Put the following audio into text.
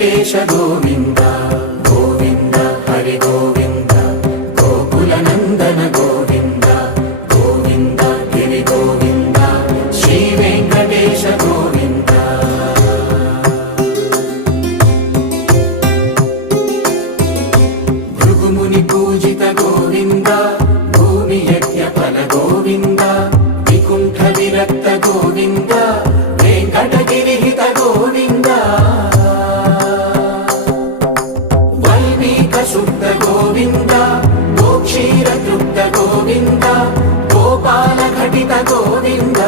వెంకటేశ గోవింద గోవింద హరి గోవింద గోకుల నందన గోవింద గోవింద గిరి గోవింద శ్రీ వెంకటేశ గోవింద భృగుముని పూజిత గోవింద భూమి యజ్ఞ ఫల గోవింద వికుంఠ విరక్త గోవింద వెంకటగిరిహిత గోవింద వల్మీక శుద్ధ గోవింద గోక్షీర తృప్త గోవింద గోపాల ఘటిత గోవింద